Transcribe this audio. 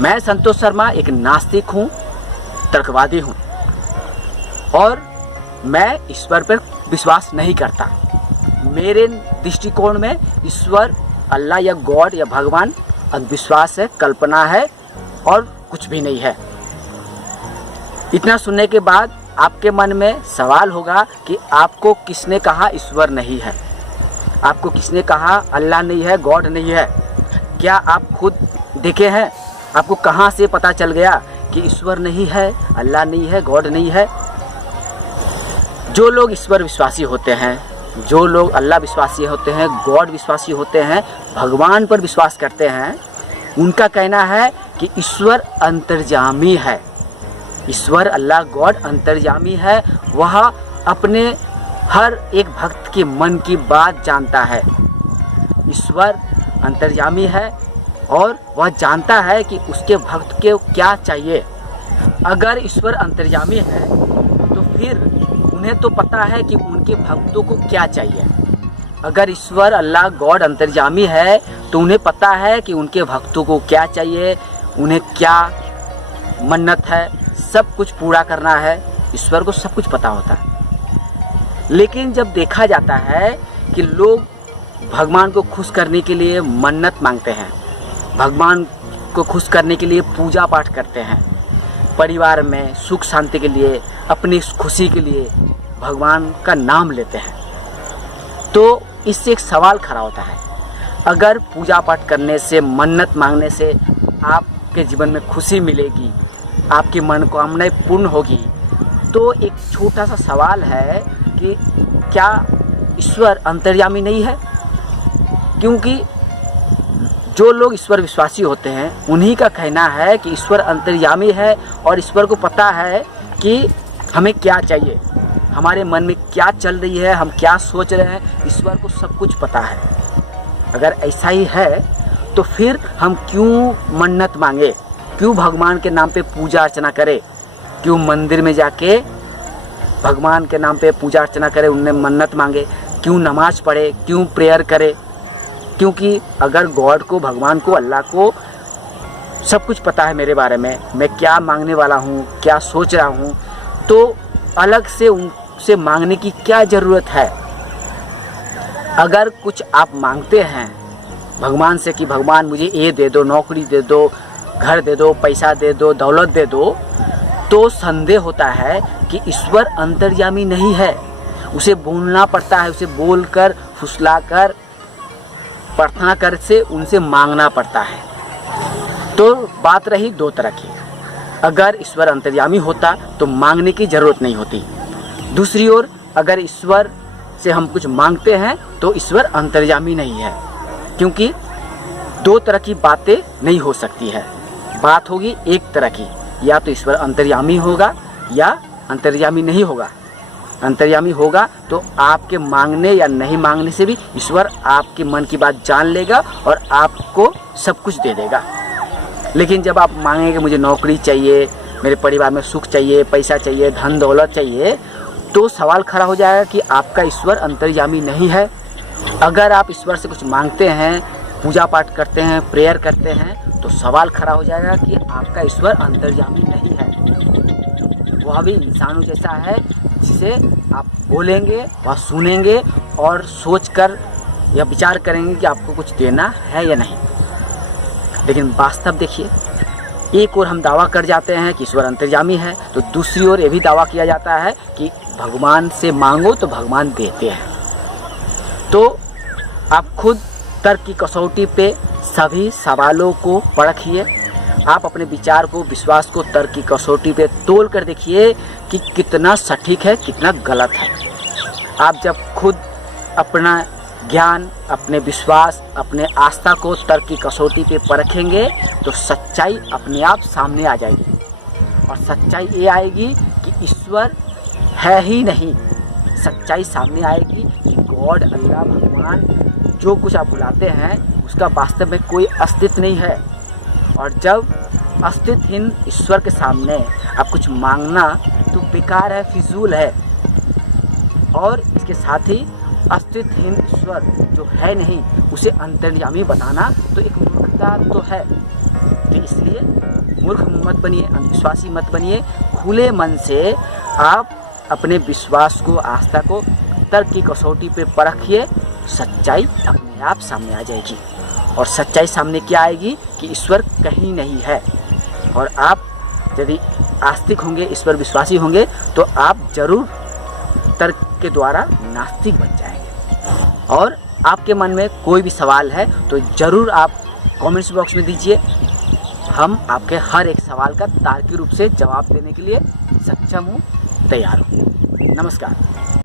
मैं संतोष शर्मा एक नास्तिक हूँ, तर्कवादी हूँ और मैं ईश्वर पर विश्वास नहीं करता। मेरे दृष्टिकोण में ईश्वर, अल्लाह या गॉड या भगवान अंधविश्वास है, कल्पना है और कुछ भी नहीं है। इतना सुनने के बाद आपके मन में सवाल होगा कि आपको किसने कहा ईश्वर नहीं है, आपको किसने कहा अल्लाह नहीं है, गॉड नहीं है। क्या आप खुद देखे हैं? आपको कहाँ से पता चल गया कि ईश्वर नहीं है, अल्लाह नहीं है, गॉड नहीं है? जो लोग ईश्वर विश्वासी होते हैं, जो लोग अल्लाह विश्वासी होते हैं, गॉड विश्वासी होते हैं, भगवान पर विश्वास करते हैं, उनका कहना है कि ईश्वर अंतर्यामी है। ईश्वर, अल्लाह, गॉड अंतर्यामी है। वह अपने हर एक भक्त के मन की बात जानता है। ईश्वर अंतर्यामी है और वह जानता है कि उसके भक्त को क्या चाहिए। अगर ईश्वर अंतर्यामी है तो फिर उन्हें तो पता है कि उनके भक्तों को क्या चाहिए। अगर ईश्वर, अल्लाह, गॉड अंतर्यामी है तो उन्हें पता है कि उनके भक्तों को क्या चाहिए, उन्हें क्या मन्नत है, सब कुछ पूरा करना है। ईश्वर को सब कुछ पता होता है। लेकिन जब देखा जाता है कि लोग भगवान को खुश करने के लिए मन्नत मांगते हैं, भगवान को खुश करने के लिए पूजा पाठ करते हैं, परिवार में सुख शांति के लिए, अपनी खुशी के लिए भगवान का नाम लेते हैं, तो इससे एक सवाल खड़ा होता है। अगर पूजा पाठ करने से, मन्नत मांगने से आपके जीवन में खुशी मिलेगी, आपकी मनोकामनाएं पूर्ण होगी, तो एक छोटा सा सवाल है कि क्या ईश्वर अंतर्यामी नहीं है? क्योंकि जो लोग ईश्वर विश्वासी होते हैं उन्हीं का कहना है कि ईश्वर अंतर्यामी है और ईश्वर को पता है कि हमें क्या चाहिए, हमारे मन में क्या चल रही है, हम क्या सोच रहे हैं, ईश्वर को सब कुछ पता है। अगर ऐसा ही है तो फिर हम क्यों मन्नत मांगे, क्यों भगवान के नाम पे पूजा अर्चना करें, क्यों मंदिर में जाके भगवान के नाम पे पूजा अर्चना करें, उन्हें मन्नत मांगे, क्यों नमाज पढ़े, क्यों प्रेयर करे? क्योंकि अगर गॉड को, भगवान को, अल्लाह को सब कुछ पता है मेरे बारे में, मैं क्या मांगने वाला हूँ, क्या सोच रहा हूँ, तो अलग से उनसे मांगने की क्या ज़रूरत है? अगर कुछ आप मांगते हैं भगवान से कि भगवान मुझे ये दे दो, नौकरी दे दो, घर दे दो, पैसा दे दो, दौलत दे दो, तो संदेह होता है कि ईश्वर अंतर्यामी नहीं है। उसे बोलना पड़ता है, उसे बोलकर, फुसलाकर, प्रार्थना कर से उनसे मांगना पड़ता है। तो बात रही दो तरह की। अगर ईश्वर अंतर्यामी होता तो मांगने की ज़रूरत नहीं होती। दूसरी ओर अगर ईश्वर से हम कुछ मांगते हैं तो ईश्वर अंतर्यामी नहीं है, क्योंकि दो तरह की बातें नहीं हो सकती है। बात होगी एक तरह की, या तो ईश्वर अंतर्यामी होगा या अंतर्यामी नहीं होगा। अंतर्यामी होगा तो आपके मांगने या नहीं मांगने से भी ईश्वर आपके मन की बात जान लेगा और आपको सब कुछ दे देगा। लेकिन जब आप मांगेंगे कि मुझे नौकरी चाहिए, मेरे परिवार में सुख चाहिए, पैसा चाहिए, धन दौलत चाहिए, तो सवाल खड़ा हो जाएगा कि आपका ईश्वर अंतर्यामी नहीं है। अगर आप ईश्वर से कुछ मांगते हैं, पूजा पाठ करते हैं, प्रेयर करते हैं, तो सवाल खड़ा हो जाएगा कि आपका ईश्वर अंतर्यामी नहीं है। वह भी इंसानों जैसा है, जिसे आप बोलेंगे, वह सुनेंगे और सोचकर या विचार करेंगे कि आपको कुछ देना है या नहीं। लेकिन वास्तव देखिए, एक ओर हम दावा कर जाते हैं कि ईश्वर अंतर्यामी है, तो दूसरी ओर ये भी दावा किया जाता है कि भगवान से मांगो तो भगवान देते हैं। तो आप खुद तर्क की कसौटी पे सभी सवालों को परखिए। आप अपने विचार को, विश्वास को तर्क की कसौटी पे तोल कर देखिए कि कितना सटीक है, कितना गलत है। आप जब खुद अपना ज्ञान, अपने विश्वास, अपने आस्था को तर्क की कसौटी पे परखेंगे तो सच्चाई अपने आप सामने आ जाएगी। और सच्चाई ये आएगी कि ईश्वर है ही नहीं। सच्चाई सामने आएगी कि गॉड, अल्लाह, भगवान, जो कुछ आप बुलाते हैं उसका वास्तव में कोई अस्तित्व नहीं है। और जब अस्तित्वहीन ईश्वर के सामने आप कुछ मांगना तो बेकार है, फिजूल है। और इसके साथ ही अस्तित्वहीन ईश्वर जो है नहीं, उसे अंतर्यामी बताना तो एक मूर्खता तो है। तो इसलिए मूर्ख मत बनिए, अंधविश्वासी मत बनिए। खुले मन से आप अपने विश्वास को, आस्था को तर्क की कसौटी पे परखिए। सच्चाई अपने आप सामने आ जाएगी। और सच्चाई सामने क्या आएगी कि ईश्वर कहीं नहीं है। और आप यदि आस्तिक होंगे, ईश्वर विश्वासी होंगे, तो आप जरूर तर्क के द्वारा नास्तिक बन जाएंगे। और आपके मन में कोई भी सवाल है तो ज़रूर आप कमेंट्स बॉक्स में दीजिए। हम आपके हर एक सवाल का तार्किक रूप से जवाब देने के लिए सक्षम हूँ, तैयार हूँ। नमस्कार।